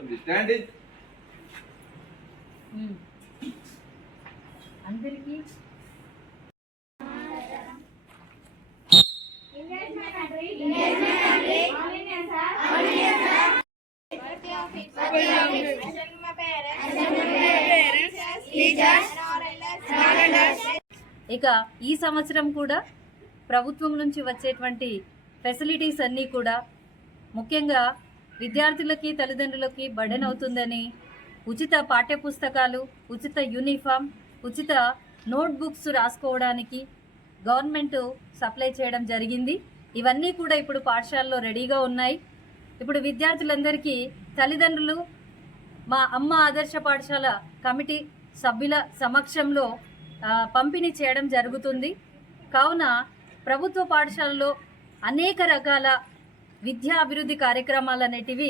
వస్తుంది. స్టాండ్ అందరికీ ఇక ఈ సంవత్సరం కూడా ప్రభుత్వం నుంచి వచ్చేటువంటి ఫెసిలిటీస్ అన్నీ కూడా ముఖ్యంగా విద్యార్థులకి తల్లిదండ్రులకి బర్డెన్ అవుతుందని ఉచిత పాఠ్యపుస్తకాలు, ఉచిత యూనిఫామ్, ఉచిత నోట్బుక్స్ రాసుకోవడానికి గవర్నమెంట్ సప్లై చేయడం జరిగింది. ఇవన్నీ కూడా ఇప్పుడు పాఠశాలలో రెడీగా ఉన్నాయి. ఇప్పుడు విద్యార్థులందరికీ తల్లిదండ్రులు మా అమ్మ ఆదర్శ పాఠశాల కమిటీ సభ్యుల సమక్షంలో పంపిణీ చేయడం జరుగుతుంది. కావున ప్రభుత్వ పాఠశాలలో అనేక రకాల విద్యా అభివృద్ధి కార్యక్రమాలు అనేటివి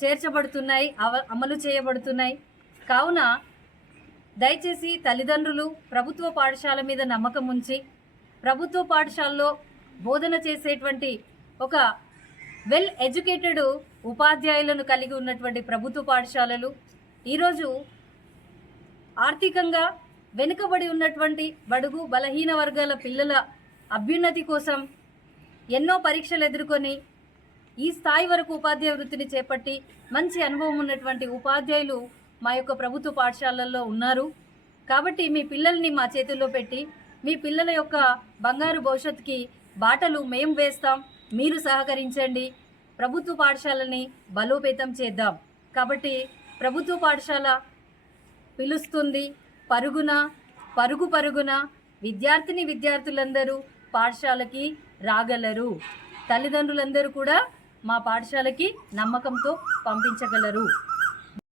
చేర్చబడుతున్నాయి, అమలు చేయబడుతున్నాయి. కావున దయచేసి తల్లిదండ్రులు ప్రభుత్వ పాఠశాల మీద నమ్మకం ఉంచి ప్రభుత్వ పాఠశాలలో బోధన చేసేటువంటి ఒక వెల్ ఎడ్యుకేటెడ్ ఉపాధ్యాయులను కలిగి ఉన్నటువంటి ప్రభుత్వ పాఠశాలలు ఈరోజు ఆర్థికంగా వెనుకబడి ఉన్నటువంటి బడుగు బలహీన వర్గాల పిల్లల అభ్యున్నతి కోసం ఎన్నో పరీక్షలు ఎదుర్కొని ఈ స్థాయి వరకు ఉపాధ్యాయ వృత్తిని చేపట్టి మంచి అనుభవం ఉన్నటువంటి ఉపాధ్యాయులు మా యొక్క ప్రభుత్వ పాఠశాలల్లో ఉన్నారు. కాబట్టి మీ పిల్లల్ని మా చేతుల్లో పెట్టి మీ పిల్లల యొక్క బంగారు భవిష్యత్తుకి బాటలు మేము వేస్తాం, మీరు సహకరించండి, ప్రభుత్వ పాఠశాలని బలోపేతం చేద్దాం. కాబట్టి ప్రభుత్వ పాఠశాల పిలుస్తుంది. పరుగున విద్యార్థులందరూ పాఠశాలకి రాగలరు. తల్లిదండ్రులందరూ కూడా మా పాఠశాలకి నమ్మకంతో పంపించగలరు.